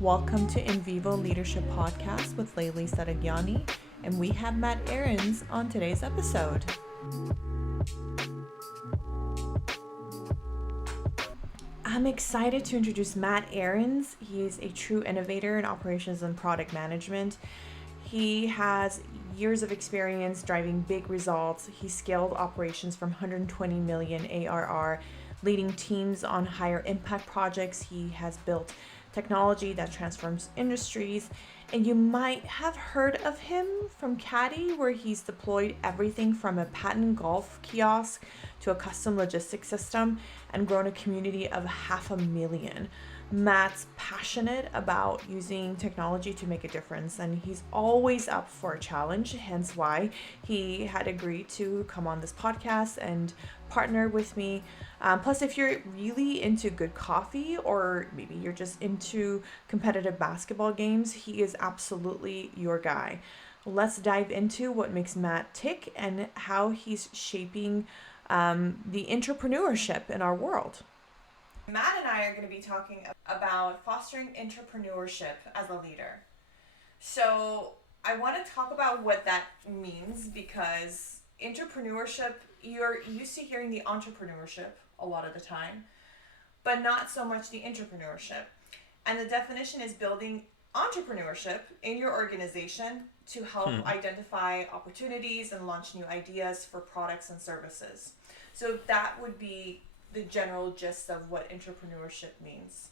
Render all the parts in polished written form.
Welcome to In Vivo Leadership Podcast with Layli Sadagyani, and we have Matt Ahrens on today's episode. I'm excited to introduce Matt Ahrens. He is a true innovator in operations and product management. He has years of experience driving big results. He scaled operations from 120 million ARR, leading teams on higher impact projects. He has built technology that transforms industries, and you might have heard of him from Cadi, where he's deployed everything from a patent golf kiosk to a custom logistics system and grown a community of 500,000. Matt's passionate about using technology to make a difference, and he's always up for a challenge, hence why he had agreed to come on this podcast and partner with me. Plus, if you're really into good coffee, or maybe you're just into competitive basketball games, he is absolutely your guy. Let's dive into what makes Matt tick and how he's shaping the intrapreneurship in our world. Matt and I are going to be talking about fostering intrapreneurship as a leader. So I want to talk about what that means, because intrapreneurship, you're used to hearing the entrepreneurship a lot of the time, but not so much the intrapreneurship. And the definition is building entrepreneurship in your organization to help identify opportunities and launch new ideas for products and services. So that would be the general gist of what intrapreneurship means.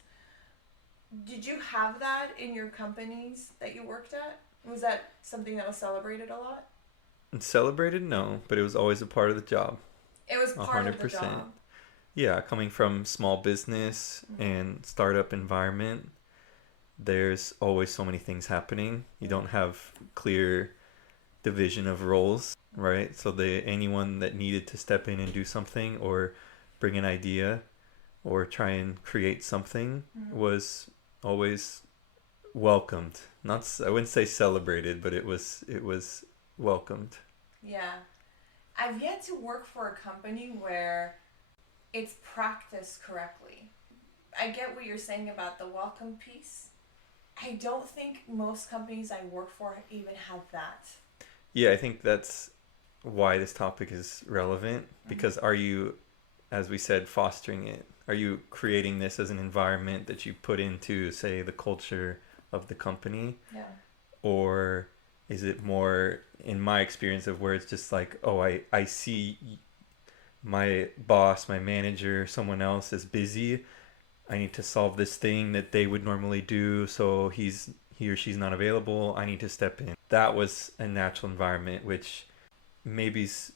Did you have that in your companies that you worked at? Was that something that was celebrated a lot? Celebrated? No, but it was always a part of the job. It was part 100%. Of the job. Yeah, coming from small business and startup environment, there's always so many things happening. You don't have clear division of roles, right? So anyone that needed to step in and do something or bring an idea or try and create something was always welcomed. I wouldn't say celebrated, but it was welcomed. Yeah. I've yet to work for a company where it's practiced correctly. I get what you're saying about the welcome piece. I don't think most companies I work for even have that. Yeah, I think that's why this topic is relevant, because are you, as we said, fostering it? Are you creating this as an environment that you put into, say, the culture of the company? Yeah. Or is it more, in my experience, of where it's just like, oh, I see my boss, my manager, someone else is busy. I need to solve this thing that they would normally do, so he or she's not available. I need to step in. That was a natural environment, which maybe is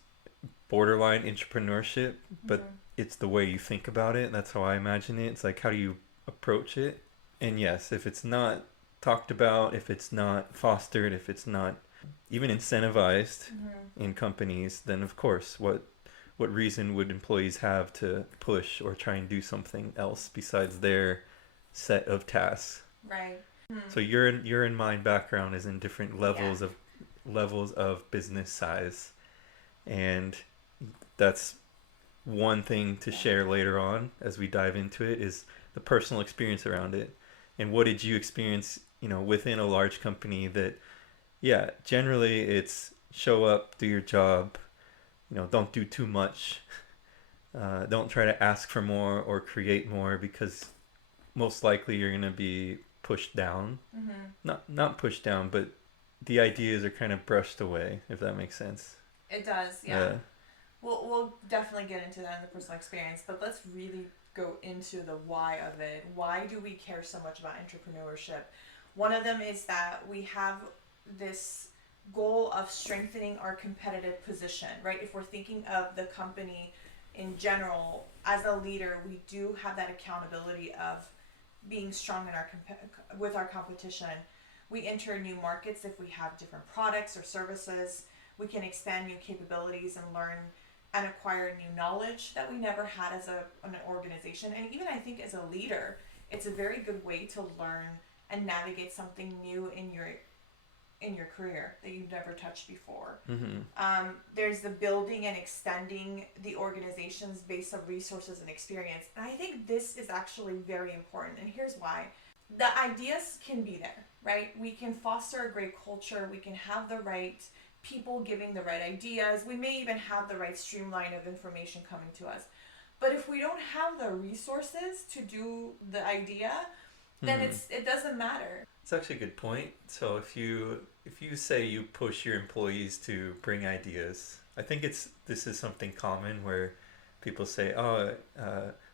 borderline entrepreneurship, but it's the way you think about it. That's how I imagine it. It's like, how do you approach it? And yes, if it's not talked about, if it's not fostered, if it's not even incentivized in companies, then of course, what reason would employees have to push or try and do something else besides their set of tasks? Right. So your in mind background is in different levels of business size, and that's one thing to share later on as we dive into it, is the personal experience around it. And what did you experience, within a large company that, generally it's show up, do your job, don't do too much. Don't try to ask for more or create more, because most likely you're going to be pushed down. Not pushed down, but the ideas are kind of brushed away, if that makes sense. It does, yeah. We'll definitely get into that in the personal experience, but let's really go into the why of it. Why do we care so much about entrepreneurship? One of them is that we have this goal of strengthening our competitive position, right? If we're thinking of the company in general, as a leader, we do have that accountability of being strong in with our competition. We enter new markets if we have different products or services. We can expand new capabilities and learn and acquire new knowledge that we never had as an organization. And even I think as a leader, it's a very good way to learn and navigate something new in your career that you've never touched before. There's the building and extending the organization's base of resources and experience. And I think this is actually very important. And here's why. the ideas can be there, right? We can foster a great culture. We can have the right people giving the right ideas. We may even have the right streamline of information coming to us. But if we don't have the resources to do the idea, then it doesn't matter. It's actually a good point. So if you say you push your employees to bring ideas, I think this is something common where people say, "Oh,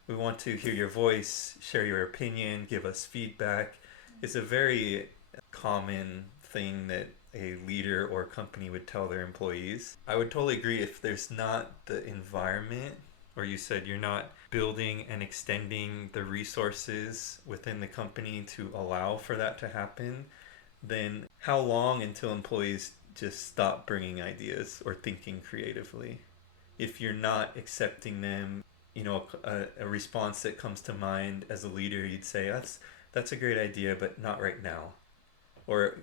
we want to hear your voice, share your opinion, give us feedback." It's a very common thing that a leader or company would tell their employees. I would totally agree if there's not the environment, or you said you're not building and extending the resources within the company to allow for that to happen, then how long until employees just stop bringing ideas or thinking creatively? If you're not accepting them, a response that comes to mind as a leader, you'd say, that's a great idea, but not right now. Or,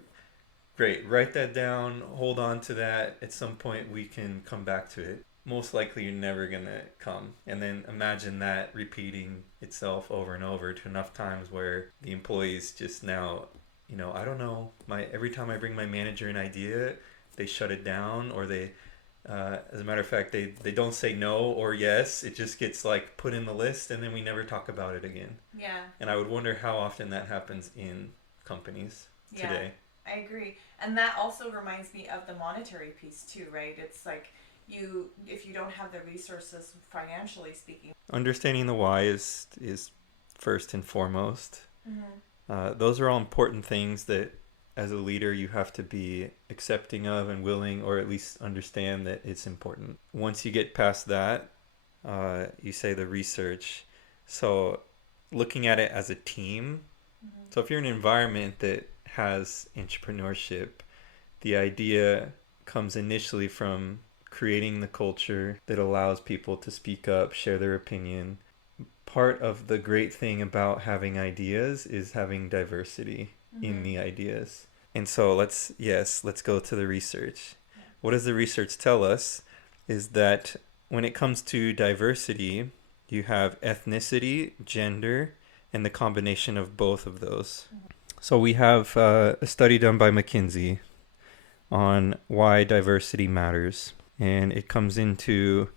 great, write that down, hold on to that, at some point we can come back to it. Most likely you're never going to come. And then imagine that repeating itself over and over to enough times where the employees just now, I don't know, every time I bring my manager an idea, they shut it down, or they, as a matter of fact, they don't say no or yes. It just gets like put in the list and then we never talk about it again. Yeah. And I would wonder how often that happens in companies today. I agree. And that also reminds me of the monetary piece too, right? It's like, if you don't have the resources financially speaking, understanding the why is first and foremost. Those are all important things that as a leader you have to be accepting of and willing, or at least understand that it's important. Once you get past that, you say the research. So looking at it as a team. So if you're in an environment that has intrapreneurship, the idea comes initially from creating the culture that allows people to speak up, share their opinion. Part of the great thing about having ideas is having diversity in the ideas. And so let's go to the research. What does the research tell us is that when it comes to diversity, you have ethnicity, gender, and the combination of both of those. So we have a study done by McKinsey on why diversity matters. And it comes into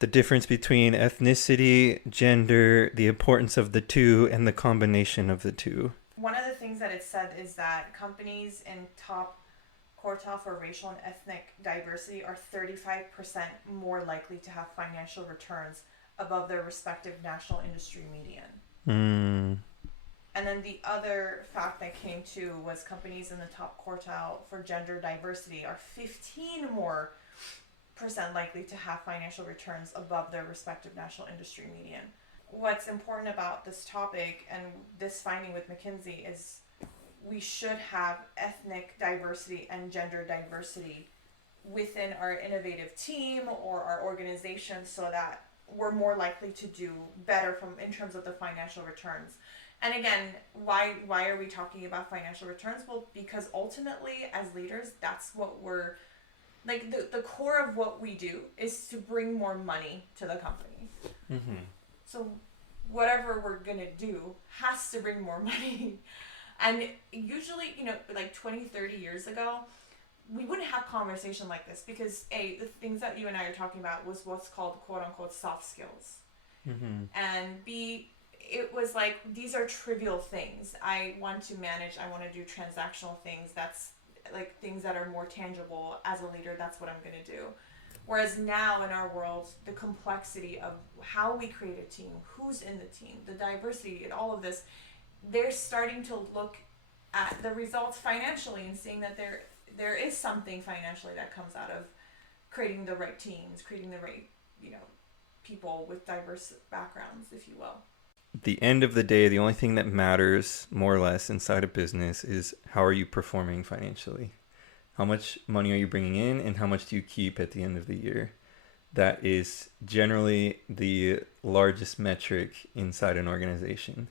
the difference between ethnicity, gender, the importance of the two, and the combination of the two. One of the things that it said is that companies in top quartile for racial and ethnic diversity are 35% more likely to have financial returns above their respective national industry median. And then the other fact that came to was companies in the top quartile for gender diversity are 15% more likely to have financial returns above their respective national industry median. What's important about this topic and this finding with McKinsey is we should have ethnic diversity and gender diversity within our innovative team or our organization so that we're more likely to do better in terms of the financial returns. And again, why are we talking about financial returns? Well, because ultimately as leaders, that's what we're like, the core of what we do is to bring more money to the company. So whatever we're going to do has to bring more money. And usually, like 20, 30 years ago, we wouldn't have conversation like this because A, the things that you and I are talking about was what's called quote unquote soft skills. And B, it was like, these are trivial things. I want to manage, I want to do transactional things. That's like things that are more tangible. As a leader, that's what I'm going to do. Whereas now in our world, the complexity of how we create a team, who's in the team, the diversity and all of this, they're starting to look at the results financially and seeing that there is something financially that comes out of creating the right teams, creating the right, people with diverse backgrounds, if you will. At the end of the day, the only thing that matters more or less inside a business is how are you performing financially? How much money are you bringing in and how much do you keep at the end of the year? That is generally the largest metric inside an organization.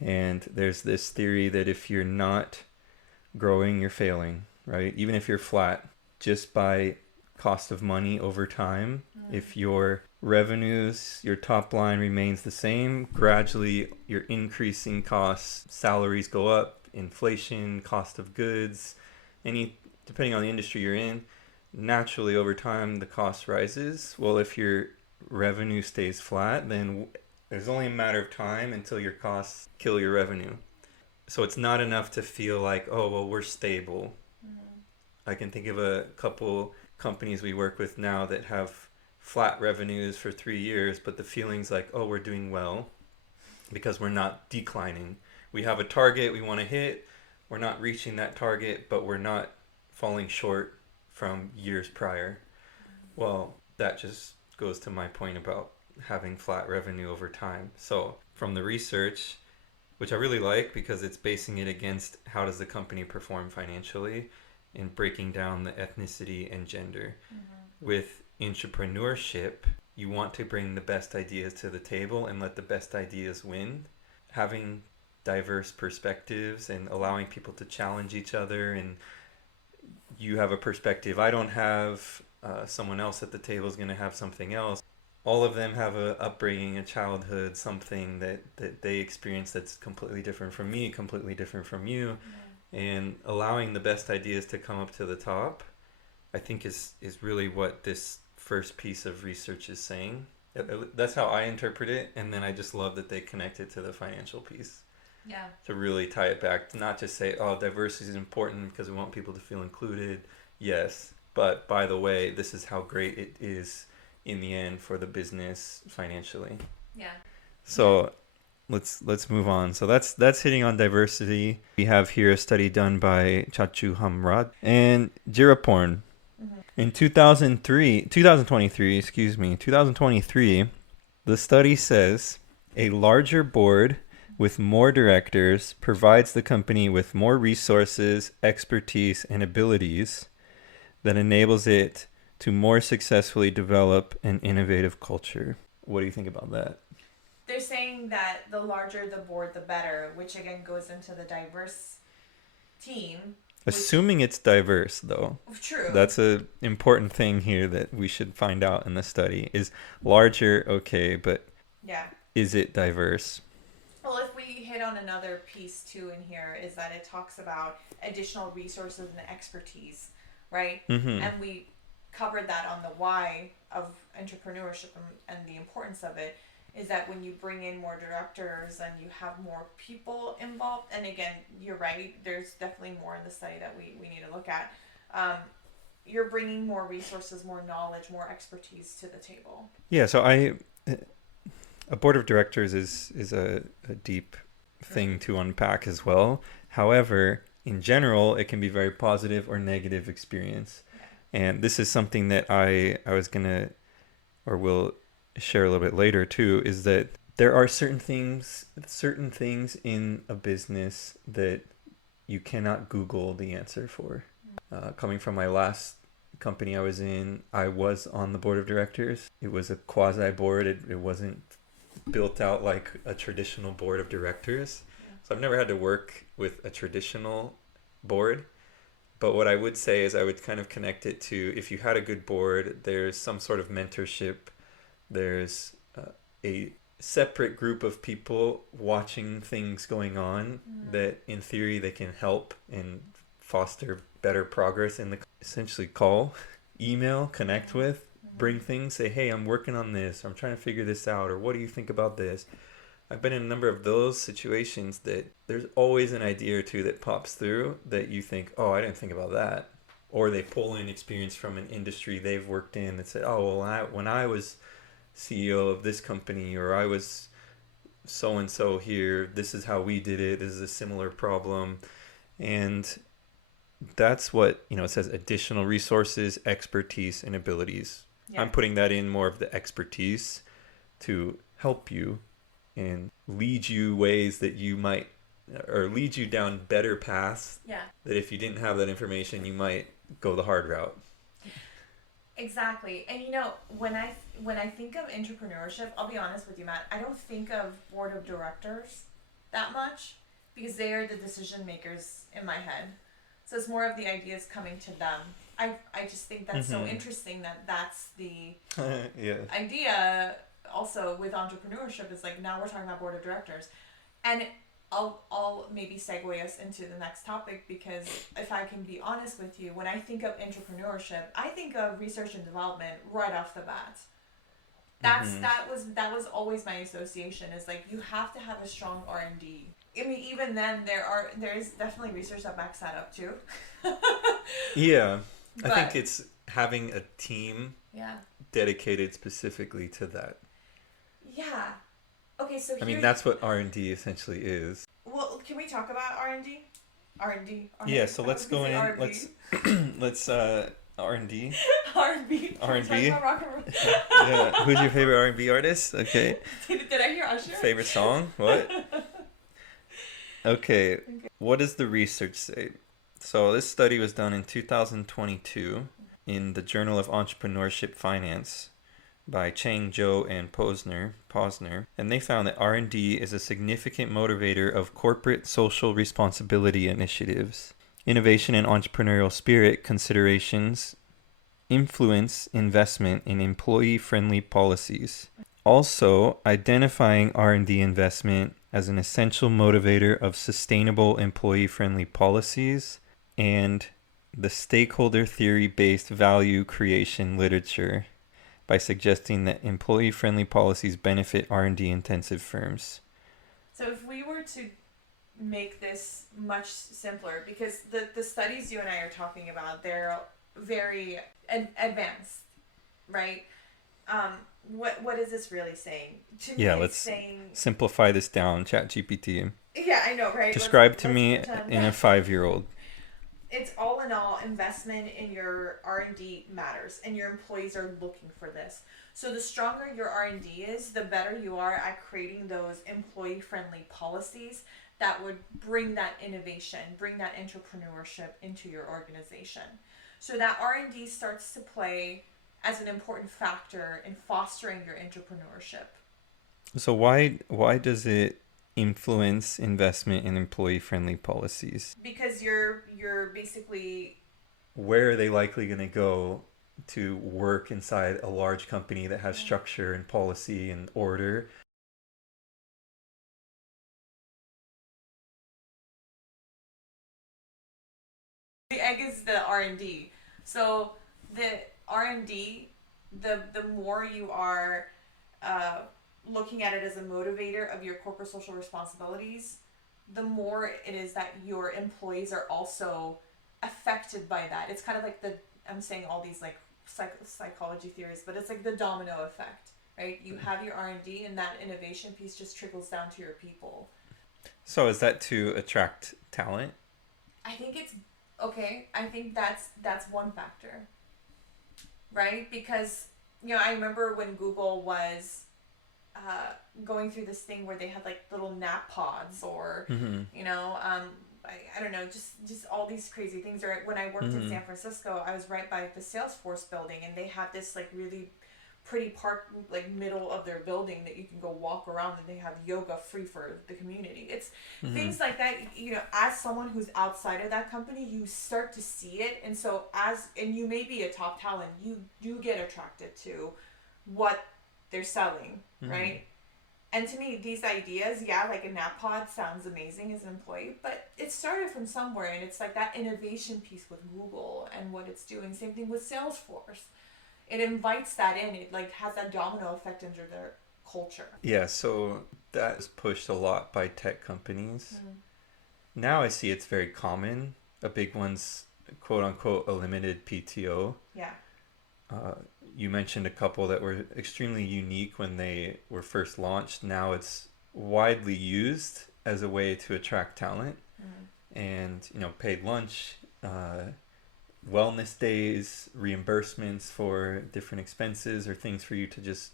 And there's this theory that if you're not growing, you're failing, right? Even if you're flat, just by cost of money over time, if your revenues, your top line remains the same. Gradually, you're increasing costs. Salaries go up, inflation, cost of goods, depending on the industry you're in. Naturally, over time, the cost rises. Well, if your revenue stays flat, then there's only a matter of time until your costs kill your revenue. So it's not enough to feel like, oh, well, we're stable. I can think of a couple companies we work with now that have flat revenues for 3 years, but the feeling's like, oh, we're doing well because we're not declining. We have a target we want to hit. We're not reaching that target, but we're not falling short from years prior. Well, that just goes to my point about having flat revenue over time. So from the research, which I really like because it's basing it against how does the company perform financially and breaking down the ethnicity and gender. With intrapreneurship, you want to bring the best ideas to the table and let the best ideas win. Having diverse perspectives and allowing people to challenge each other, and you have a perspective I don't have, someone else at the table is going to have something else. All of them have a upbringing, a childhood, something that they experience that's completely different from me, completely different from you. And allowing the best ideas to come up to the top, I think is really what this first piece of research is saying. That's how I interpret it, and then I just love that they connect it to the financial piece. Yeah. To really tie it back, to not just say, oh, diversity is important because we want people to feel included. Yes, but by the way, this is how great it is in the end for the business financially. Yeah. So let's move on. So that's hitting on diversity. We have here a study done by Chachu Hamrad and Jiraporn. In 2023, the study says a larger board with more directors provides the company with more resources, expertise, and abilities that enables it to more successfully develop an innovative culture. What do you think about that? They're saying that the larger the board, the better, which again goes into the diverse team. Assuming it's diverse, though. True. That's an important thing here that we should find out in the study. Is larger okay, but is it diverse? Well, if we hit on another piece too in here, is that it talks about additional resources and expertise, right? And we covered that on the why of entrepreneurship and the importance of it, is that when you bring in more directors and you have more people involved, and again, you're right, there's definitely more in the study that we need to look at. You're bringing more resources, more knowledge, more expertise to the table. Yeah, so a board of directors is a deep thing to unpack as well. However, in general, it can be very positive or negative experience. And this is something that I was going to, or will share a little bit later too, is that there are certain things in a business that you cannot Google the answer for. Coming from my last company I was in, I was on the board of directors. It was a quasi board. It wasn't built out like a traditional board of directors. So I've never had to work with a traditional board. But what I would say is I would kind of connect it to, if you had a good board, there's some sort of mentorship. There's a separate group of people watching things going on that in theory they can help and foster better progress in the essentially call, email, connect with, bring things, say, hey, I'm working on this, or I'm trying to figure this out, or what do you think about this? I've been in a number of those situations that there's always an idea or two that pops through that you think, oh, I didn't think about that. Or they pull in experience from an industry they've worked in that said, oh, well, when I was CEO of this company, or I was so-and-so here, this is how we did it, this is a similar problem. And that's what, it says additional resources, expertise, and abilities. Yeah. I'm putting that in more of the expertise to help you and lead you ways that you might, or lead you down better paths. Yeah. That if you didn't have that information, you might go the hard route. Exactly. And when I think of entrepreneurship, I'll be honest with you, Matt, I don't think of board of directors that much because they are the decision makers in my head. So it's more of the ideas coming to them. I just think that's so interesting that that's the Yeah. idea also with entrepreneurship is like now we're talking about board of directors. And I'll maybe segue us into the next topic because if I can be honest with you, when I think of entrepreneurship, I think of research and development right off the bat. That was always my association is like you have to have a strong R&D. I mean, even then there's definitely research that backs that up too. Yeah. I But think it's having a team yeah. dedicated specifically to that. Yeah. Okay, so I mean, that's what R&D essentially is. well, can we talk about R&D? R&D. Yeah, so let's go in. Let's R&D. R&B. R&B. Rock and roll. Yeah. Who's your favorite R&B artist? Okay. Did I hear Usher? Favorite song? What? Okay. What does the research say? So this study was done in 2022 in the Journal of Entrepreneurship Finance by Chang, Zhou, and Posner, and they found that R&D is a significant motivator of corporate social responsibility initiatives. Innovation and entrepreneurial spirit considerations influence investment in employee-friendly policies. Also, identifying R&D investment as an essential motivator of sustainable employee-friendly policies and the stakeholder theory-based value creation literature by suggesting that employee-friendly policies benefit R&D intensive firms. So if we were to make this much simpler, because the studies you and I are talking about, they're very advanced, right? What is this really saying? To me, Let's simplify this down, ChatGPT. Yeah, I know, right? Describe to me in a 5-year-old. It's all in all, investment in your R&D matters, and your employees are looking for this. So the stronger your R&D is, the better you are at creating those employee-friendly policies that would bring that innovation, bring that entrepreneurship into your organization. So that R&D starts to play as an important factor in fostering your entrepreneurship. So why does it influence investment in employee-friendly policies? Because you're basically, where are they likely going to go to work inside a large company that has structure and policy and order? the egg is the R&D. So the R&D, the more you are looking at it as a motivator of your corporate social responsibilities, the more it is that your employees are also affected by that. It's kind of like I'm saying all these like psychology theories, but it's like the domino effect, right? You have your R&D and that innovation piece just trickles down to your people. So is that to attract talent? I think it's okay. I think that's one factor, right? Because I remember when Google was going through this thing where they had like little nap pods or I don't know, just all these crazy things. Or when I worked in San Francisco, I was right by the Salesforce building, and they had this like really pretty park like middle of their building that you can go walk around, and they have yoga free for the community. It's things like that. As someone who's outside of that company, you start to see it, and so and you may be a top talent, you do get attracted to what they're selling, right? And to me, these ideas, like a nap pod sounds amazing as an employee, but it started from somewhere, and it's like that innovation piece with Google and what it's doing. Same thing with Salesforce. It invites that in. It like has that domino effect into their culture. Yeah, so that is pushed a lot by tech companies. Now I see it's very common. A big one's quote unquote a limited PTO. Yeah. You mentioned a couple that were extremely unique when they were first launched. Now it's widely used as a way to attract talent. And, paid lunch, wellness days, reimbursements for different expenses or things for you to just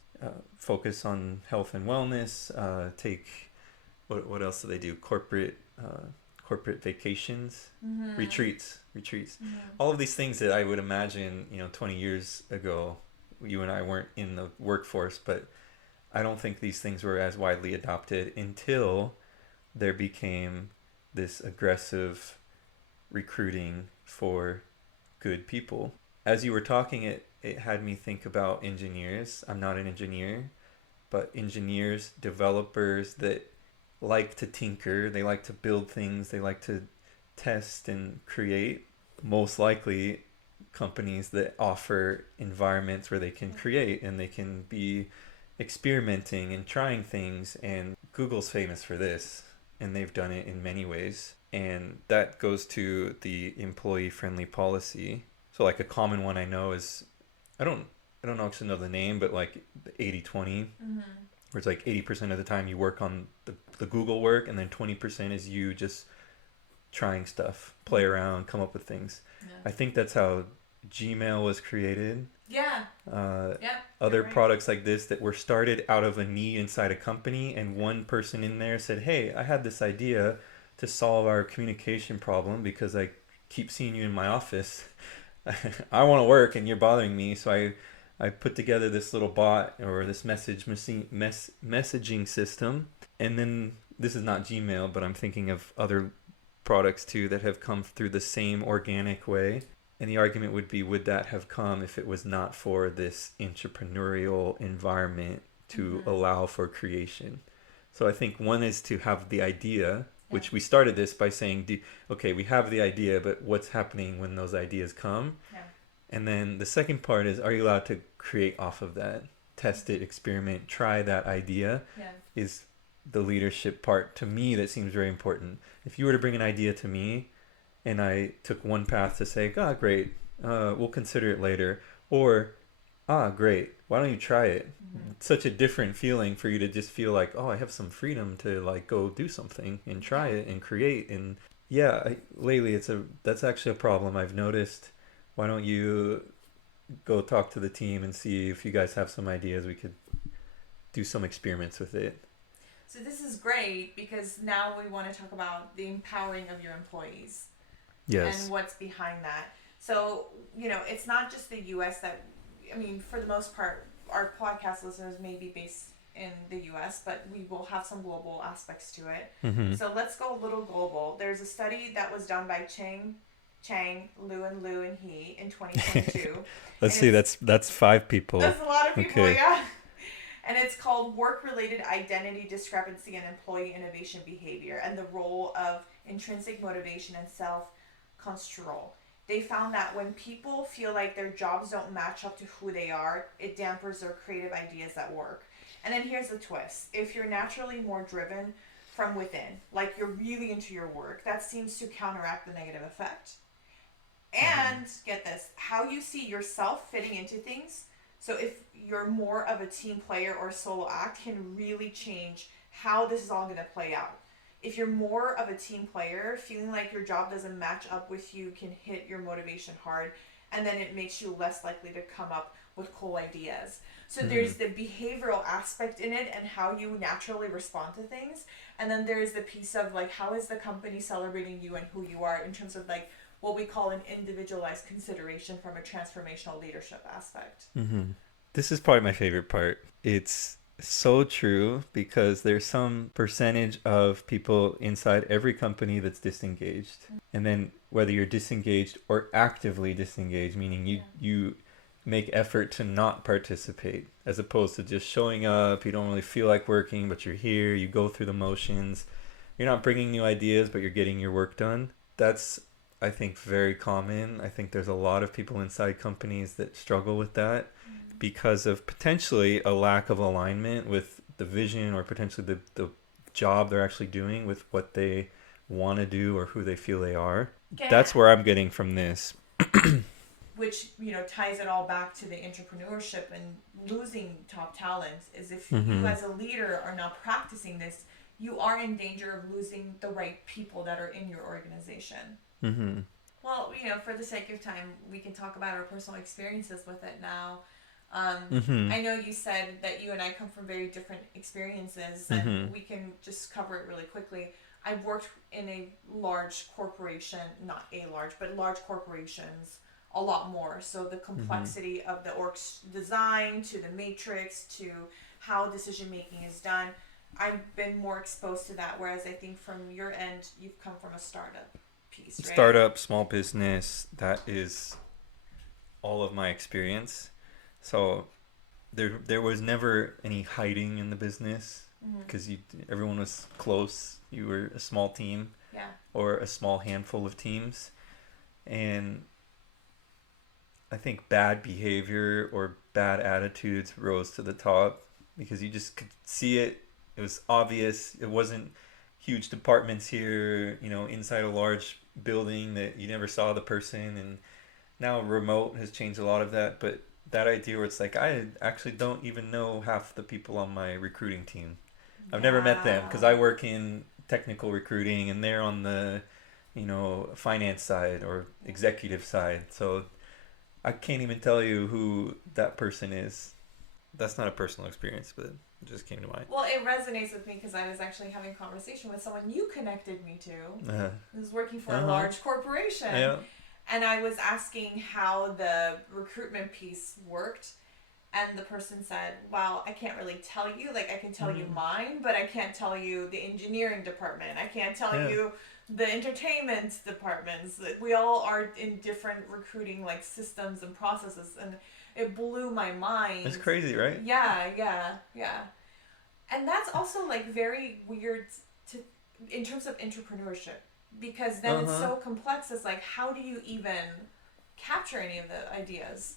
focus on health and wellness. Take, what else do they do? Corporate vacations, retreats. All of these things that I would imagine, 20 years ago, you and I weren't in the workforce, but I don't think these things were as widely adopted until there became this aggressive recruiting for good people. As you were talking, it had me think about engineers. I'm not an engineer, but engineers, developers that like to tinker, they like to build things, they like to test and create. Most likely, companies that offer environments where they can create and they can be experimenting and trying things. And Google's famous for this, and they've done it in many ways. And that goes to the employee friendly policy. So like a common one I know is, I don't actually know the name, but like the 80-20, where it's like 80% of the time you work on the Google work, and then 20% is you just trying stuff, play around, come up with things. Yeah. I think that's how Gmail was created. Yeah. Other products like this that were started out of a need inside a company, and one person in there said, hey, I had this idea to solve our communication problem because I keep seeing you in my office. I want to work and you're bothering me, so I put together this little bot or this messaging system. And then this is not Gmail, but I'm thinking of other products too that have come through the same organic way. And the argument would be, would that have come if it was not for this entrepreneurial environment to allow for creation? So I think one is to have the idea, which we started this by saying, okay, we have the idea, but what's happening when those ideas come? Yeah. And then the second part is, are you allowed to create off of that? Test it, experiment, try that idea is the leadership part to me that seems very important. If you were to bring an idea to me and I took one path to say, great, we'll consider it later, or, great, why don't you try it? It's such a different feeling for you to just feel like, I have some freedom to like go do something and try it and create. And lately that's actually a problem I've noticed. Why don't you go talk to the team and see if you guys have some ideas? We could do some experiments with it. So this is great because now we want to talk about the empowering of your employees. Yes. And what's behind that. So, it's not just the U.S. for the most part, our podcast listeners may be based in the U.S., but we will have some global aspects to it. Mm-hmm. So let's go a little global. There's a study that was done by Chang, Liu, and He in 2022. Let's see, that's 5 people. That's a lot of people, yeah. And it's called Work-Related Identity Discrepancy and Employee Innovation Behavior, and the Role of Intrinsic Motivation and Self-Control. They found that when people feel like their jobs don't match up to who they are, it dampers their creative ideas at work. And then here's the twist. If you're naturally more driven from within, like you're really into your work, that seems to counteract the negative effect. And get this, how you see yourself fitting into things. So if you're more of a team player or solo act, can really change how this is all going to play out. If you're more of a team player, feeling like your job doesn't match up with you can hit your motivation hard, and then it makes you less likely to come up with cool ideas. So there's the behavioral aspect in it and how you naturally respond to things. And then there's the piece of like, how is the company celebrating you and who you are in terms of like what we call an individualized consideration from a transformational leadership aspect. Mm-hmm. This is probably my favorite part. It's so true because there's some percentage of people inside every company that's disengaged. And then whether you're disengaged or actively disengaged, meaning you make effort to not participate as opposed to just showing up. You don't really feel like working, but you're here. You go through the motions. You're not bringing new ideas, but you're getting your work done. That's, I think, very common. I think there's a lot of people inside companies that struggle with that because of potentially a lack of alignment with the vision or potentially the job they're actually doing with what they want to do or who they feel they are. Yeah. That's where I'm getting from this. Which, ties it all back to the intrapreneurship and losing top talent is if you as a leader are not practicing this, you are in danger of losing the right people that are in your organization. Mm-hmm. Well, for the sake of time, we can talk about our personal experiences with it now. I know you said that you and I come from very different experiences, and we can just cover it really quickly. I worked in a large corporation, not a large, but large corporations a lot more. So the complexity of the org's design to the matrix to how decision making is done, I've been more exposed to that. Whereas I think from your end, you've come from a startup piece, right? Startup, small business, that is all of my experience. So there was never any hiding in the business because everyone was close. You were a small team, or a small handful of teams, and I think bad behavior or bad attitudes rose to the top because you just could see it. It was obvious. It wasn't huge departments here, inside a large building that you never saw the person. And now remote has changed a lot of that. But that idea where it's like, I actually don't even know half the people on my recruiting team. I've never met them because I work in technical recruiting and they're on the, finance side or executive side. So I can't even tell you who that person is. That's not a personal experience, but it just came to mind. Well, it resonates with me because I was actually having a conversation with someone you connected me to who was working for a large corporation. Yeah. And I was asking how the recruitment piece worked. And the person said, well, I can't really tell you. Like, I can tell you mine, but I can't tell you the engineering department. I can't tell you the entertainment departments. We all are in different recruiting, like, systems and processes. And it blew my mind. It's crazy, right? Yeah. And that's also, like, very weird in terms of intrapreneurship. Because then it's so complex. It's like, how do you even capture any of the ideas?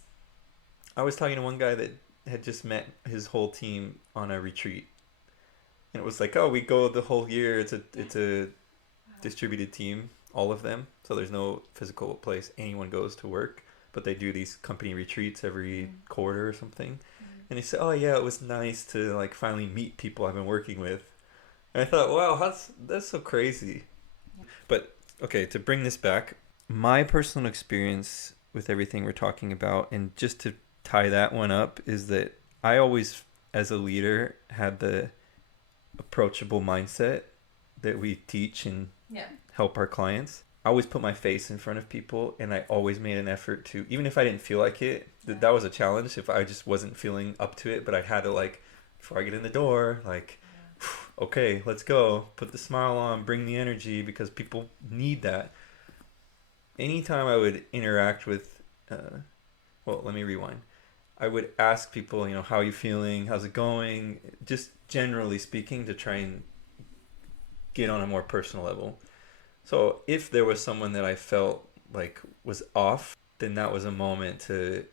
I was talking to one guy that had just met his whole team on a retreat. And it was like, we go the whole year. It's a distributed team, all of them. So there's no physical place anyone goes to work. But they do these company retreats every quarter or something. And he said, it was nice to like finally meet people I've been working with. And I thought, wow, that's so crazy. But, okay, to bring this back, my personal experience with everything we're talking about, and just to tie that one up, is that I always, as a leader, had the approachable mindset that we teach and help our clients. I always put my face in front of people, and I always made an effort to, even if I didn't feel like it, that was a challenge if I just wasn't feeling up to it, but I had to, like, before I get in the door, like, okay, let's go, put the smile on, bring the energy, because people need that. Anytime I would interact with, let me rewind. I would ask people, how are you feeling? How's it going? Just generally speaking, to try and get on a more personal level. So if there was someone that I felt like was off, then that was a moment to,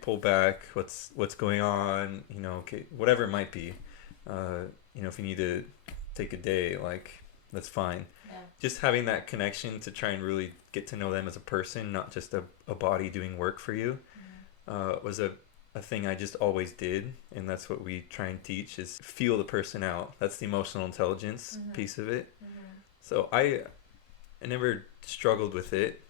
pull back. What's going on? Whatever it might be. If you need to take a day, like, that's fine. Yeah. Just having that connection to try and really get to know them as a person, not just a body doing work for you, was a thing I just always did. And that's what we try and teach, is feel the person out. That's the emotional intelligence piece of it. So I never struggled with it,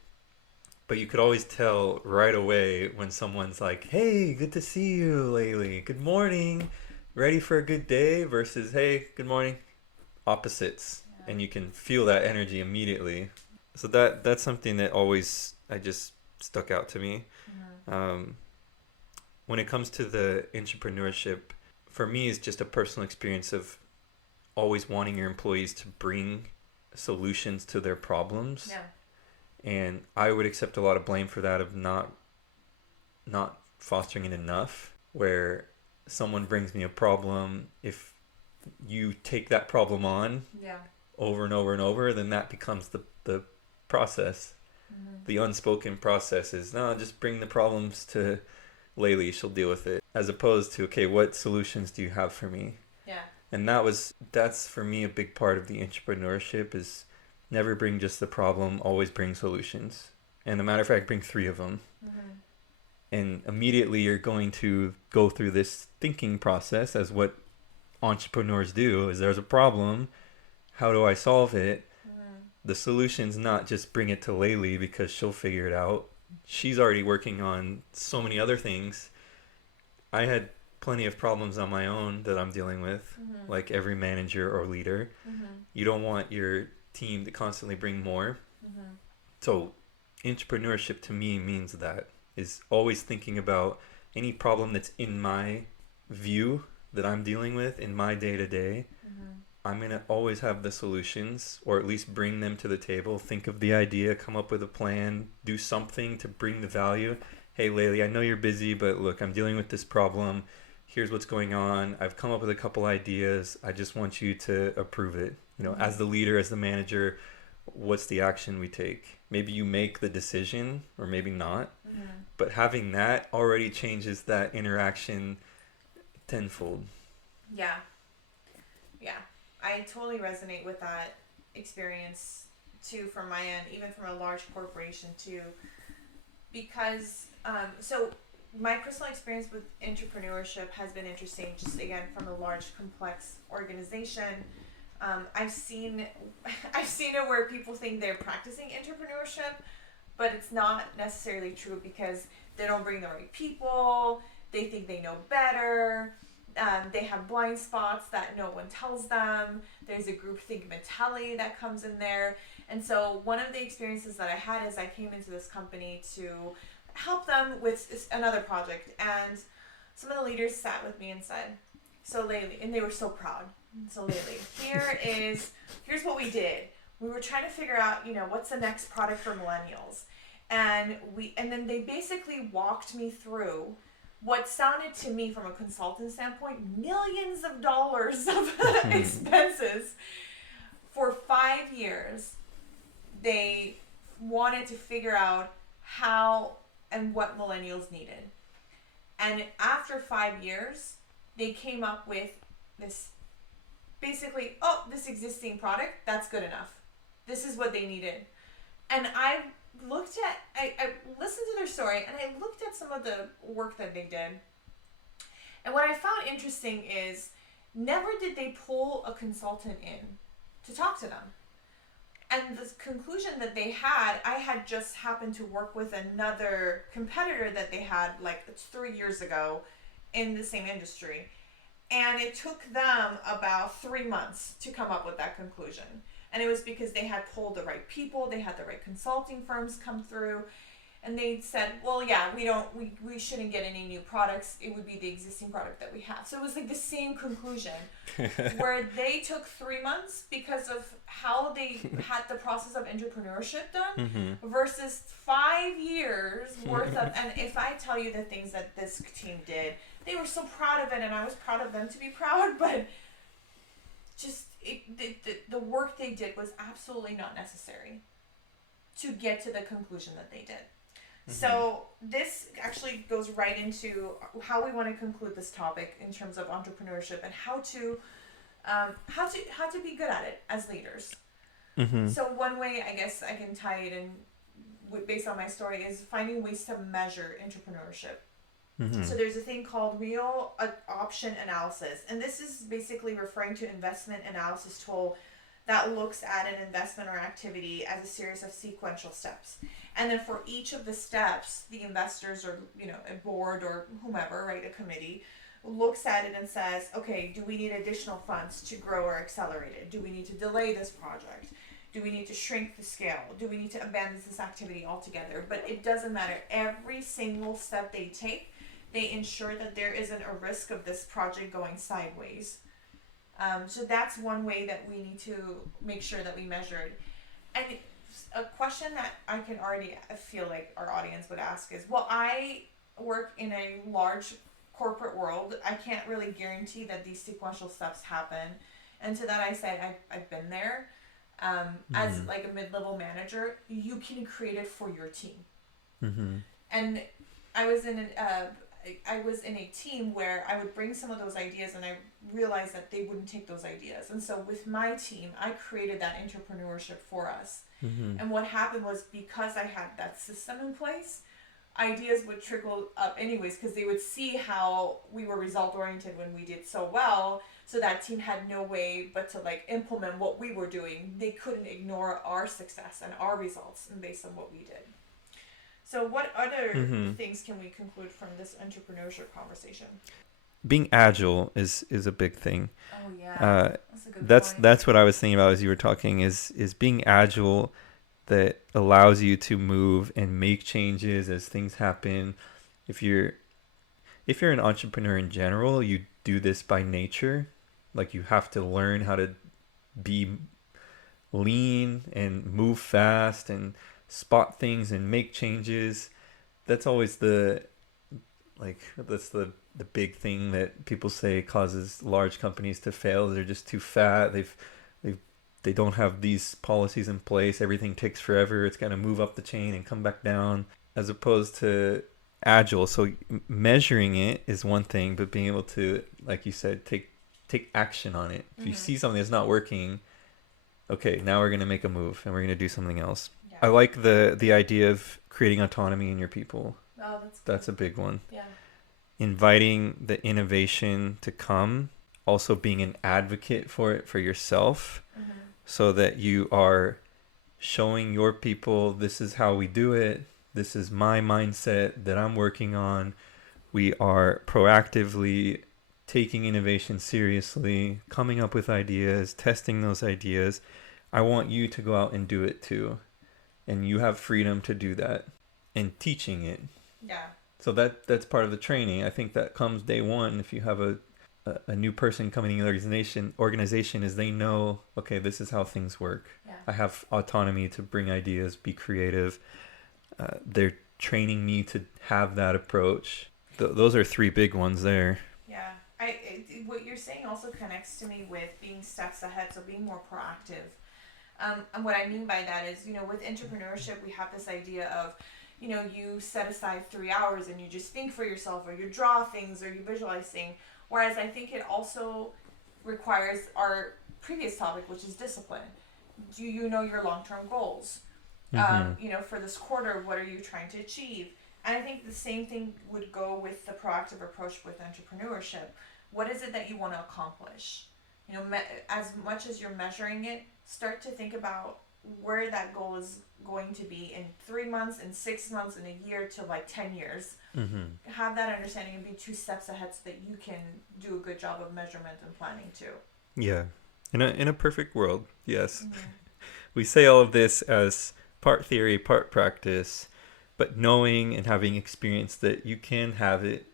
but you could always tell right away when someone's like, hey, good to see you lately. Good morning. Ready for a good day, versus, hey, good morning. Opposites. Yeah. And you can feel that energy immediately. So that's something that always just stuck out to me. When it comes to the intrapreneurship, for me, it's just a personal experience of always wanting your employees to bring solutions to their problems. Yeah. And I would accept a lot of blame for that, of not fostering it enough, where someone brings me a problem. If you take that problem on over and over and over, then that becomes the process. The unspoken process is, no, just bring the problems to Laylee, she'll deal with it, as opposed to, okay, what solutions do you have for me? Yeah. And that's for me a big part of the intrapreneurship, is never bring just the problem, always bring solutions. And a matter of fact, bring 3 of them. And immediately you're going to go through this thinking process, as what entrepreneurs do, is there's a problem. How do I solve it? The solution's not just bring it to Laylee because she'll figure it out. She's already working on so many other things. I had plenty of problems on my own that I'm dealing with, like every manager or leader. You don't want your team to constantly bring more. So intrapreneurship to me means that, is always thinking about any problem that's in my view that I'm dealing with in my day-to-day. I'm going to always have the solutions, or at least bring them to the table. Think of the idea, come up with a plan, do something to bring the value. hey, Laylee, I know you're busy, but look, I'm dealing with this problem. Here's what's going on. I've come up with a couple ideas. I just want you to approve it. You know, as the leader, as the manager, what's the action we take? Maybe you make the decision or maybe not. But having that already changes that interaction tenfold. Yeah. Yeah. I totally resonate with that experience too from my end, even from a large corporation too. Because, so my personal experience with entrepreneurship has been interesting, just again, from a large, complex organization. I've seen it where people think they're practicing entrepreneurship, but it's not necessarily true because they don't bring the right people. They think they know better. They have blind spots that no one tells them. There's a groupthink mentality that comes in there. And so one of the experiences that I had is I came into this company to help them with another project. And some of the leaders sat with me and said, so Laylee, and they were so proud. So Laylee, here's what we did. We were trying to figure out, what's the next product for millennials. And then they basically walked me through what sounded to me from a consultant standpoint, millions of dollars of expenses for 5 years. They wanted to figure out how and what millennials needed. And after 5 years, they came up with this basically, this existing product, that's good enough. This is what they needed. And I listened to their story and I looked at some of the work that they did. And what I found interesting is never did they pull a consultant in to talk to them. And the conclusion that they had, I had just happened to work with another competitor that they had it's 3 years ago in the same industry. And it took them about 3 months to come up with that conclusion. And it was because they had pulled the right people, they had the right consulting firms come through, and they said, well, yeah, we shouldn't get any new products. It would be the existing product that we have. So it was like the same conclusion where they took 3 months because of how they had the process of entrepreneurship done versus 5 years worth of, and if I tell you the things that this team did, they were so proud of it and I was proud of them to be proud, but just the work they did was absolutely not necessary to get to the conclusion that they did. So this actually goes right into how we want to conclude this topic in terms of entrepreneurship and how to be good at it as leaders. So one way I guess I can tie it in based on my story is finding ways to measure entrepreneurship. So there's a thing called real option analysis, and this is basically referring to investment analysis tool that looks at an investment or activity as a series of sequential steps. And then for each of the steps, the investors or a board or whomever, right, a committee, looks at it and says, okay, do we need additional funds to grow or accelerate it? Do we need to delay this project? Do we need to shrink the scale? Do we need to abandon this activity altogether? But it doesn't matter. Every single step they take, they ensure that there isn't a risk of this project going sideways. So that's one way that we need to make sure that we measure it. And a question that I can already feel like our audience would ask is, well, I work in a large corporate world. I can't really guarantee that these sequential steps happen. And to that I said, I've been there. As like a mid-level manager, you can create it for your team. And I was in a team where I would bring some of those ideas and I realized that they wouldn't take those ideas. And so with my team, I created that entrepreneurship for us. And what happened was because I had that system in place, ideas would trickle up anyways because they would see how we were result oriented when we did so well. So that team had no way but to implement what we were doing. They couldn't ignore our success and our results and based on what we did. So what other things can we conclude from this entrepreneurship conversation? Being agile is a big thing. Oh yeah, that's a good point. That's what I was thinking about as you were talking is being agile that allows you to move and make changes as things happen. If you're an entrepreneur in general, you do this by nature. Like you have to learn how to be lean and move fast and spot things and make changes. that's always that's the big thing that people say causes large companies to fail. They're just too fat. They don't have these policies in place. Everything takes forever. It's got to move up the chain and come back down, as opposed to agile. So measuring it is one thing, but being able to, like you said, take action on it. If you see something that's not working, okay, now we're going to make a move and we're going to do something else. Yeah. I like the idea of creating autonomy in your people. Oh, that's a big one. Yeah. Inviting the innovation to come, also being an advocate for it for yourself, so that you are showing your people, this is how we do it. This is my mindset that I'm working on. We are proactively taking innovation seriously, coming up with ideas, testing those ideas. I want you to go out and do it too. And you have freedom to do that, and teaching it. Yeah. So that's part of the training. I think that comes day one. If you have a new person coming in the organization is they know, okay, this is how things work. Yeah. I have autonomy to bring ideas, be creative. They're training me to have that approach. Those are three big ones there. Yeah. What you're saying also connects to me with being steps ahead, so being more proactive. And what I mean by that is, with intrapreneurship, we have this idea of, you set aside 3 hours and you just think for yourself, or you draw things, or you visualize things. Whereas I think it also requires our previous topic, which is discipline. Do you know your long-term goals? For this quarter, what are you trying to achieve? And I think the same thing would go with the proactive approach with entrepreneurship. What is it that you want to accomplish? As much as you're measuring it, start to think about where that goal is going to be in 3 months, in 6 months, in a year, to like 10 years. Have that understanding and be 2 steps ahead so that you can do a good job of measurement and planning too. Yeah. In a perfect world, yes. We say all of this as part theory, part practice, but knowing and having experience that you can have it,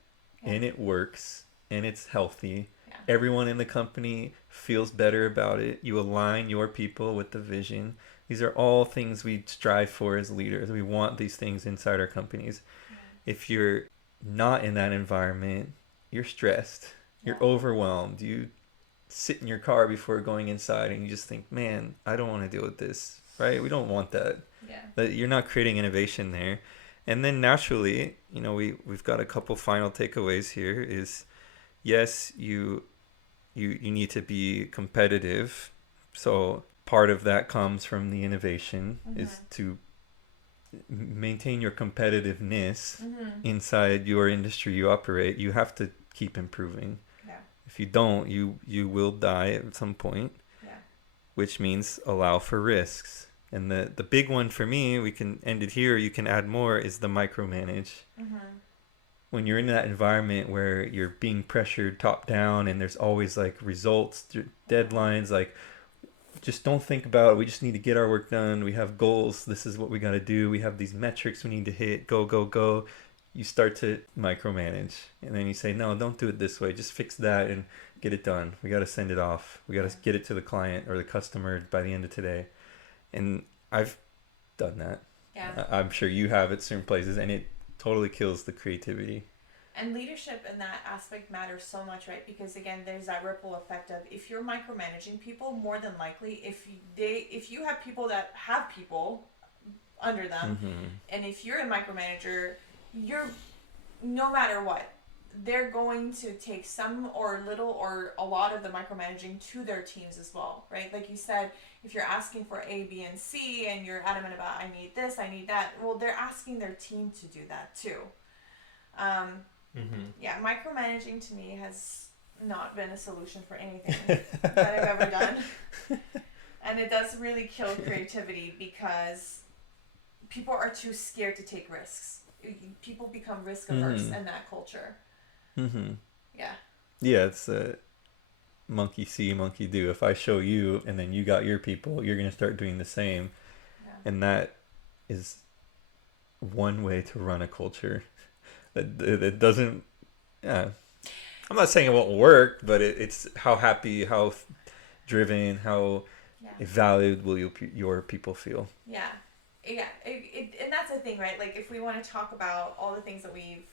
and it works, and it's healthy. Yeah. Everyone in the company feels better about it. You align your people with the vision. These are all things we strive for as leaders. We want these things inside our companies. Yeah. If you're not in that environment, you're stressed. You're overwhelmed. You sit in your car before going inside and you just think, man, I don't want to deal with this, right? We don't want that. Yeah. That you're not creating innovation there. And then naturally, we've got a couple final takeaways here is, yes, you need to be competitive. So part of that comes from the innovation is to maintain your competitiveness inside your industry you operate. You have to keep improving. Yeah. If you don't, you will die at some point, which means allow for risks. And the big one for me, we can end it here, you can add more, is the micromanage. When you're in that environment where you're being pressured top down and there's always like results, deadlines, like just don't think about it. We just need to get our work done. We have goals. This is what we got to do. We have these metrics we need to hit. Go, go, go. You start to micromanage. And then you say, no, don't do it this way. Just fix that and get it done. We got to send it off. We got to get it to the client or the customer by the end of today. And I've done that. Yeah. I'm sure you have at certain places, and it totally kills the creativity. And leadership in that aspect matters so much, right? Because again, there's that ripple effect of if you're micromanaging people, more than likely, if you have people that have people under them, and if you're a micromanager, you're, no matter what, they're going to take some or little or a lot of the micromanaging to their teams as well, right? Like you said, if you're asking for A, B, and C, and you're adamant about, I need this, I need that, well, they're asking their team to do that too. Yeah, micromanaging to me has not been a solution for anything that I've ever done. And it does really kill creativity because people are too scared to take risks. People become risk averse in that culture. Yeah. Yeah, it's a monkey see, monkey do. If I show you and then you got your people, you're going to start doing the same. Yeah. And that is one way to run a culture. That doesn't, I'm not saying it won't work, but it's how happy, how driven, how valued will your people feel. Yeah. Yeah, and that's the thing, right? Like, if we want to talk about all the things that we've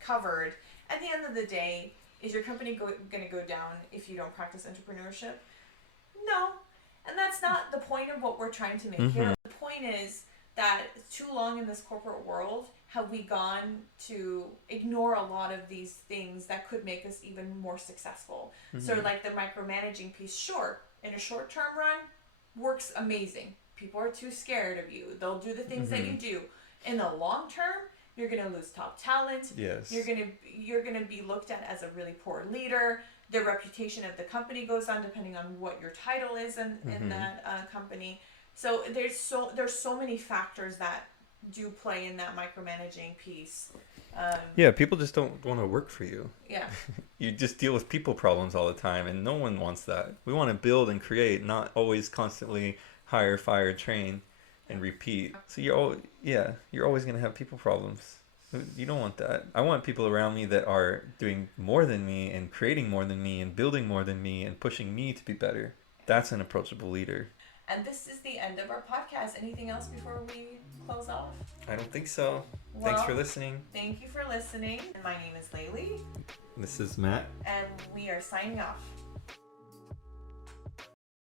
covered, at the end of the day, is your company going to go down if you don't practice entrepreneurship? No. And that's not the point of what we're trying to make here. The point is that too long in this corporate world have we gone to ignore a lot of these things that could make us even more successful. So like the micromanaging piece, sure, in a short-term run, works amazing. People are too scared of you. They'll do the things that you do. In the long term, you're going to lose top talent. Yes. You're going to be looked at as a really poor leader. The reputation of the company goes down depending on what your title is in that company. So there's so many factors that do play in that micromanaging piece. Yeah, people just don't want to work for you. Yeah. You just deal with people problems all the time, and no one wants that. We want to build and create, not always constantly hire, fire, train, and repeat. So you're always going to have people problems. You don't want that. I want people around me that are doing more than me and creating more than me and building more than me and pushing me to be better. That's an approachable leader. And this is the end of our podcast. Anything else before we close off? I don't think so. Well, thanks for listening. Thank you for listening. My name is Laylee. This is Matt. And we are signing off.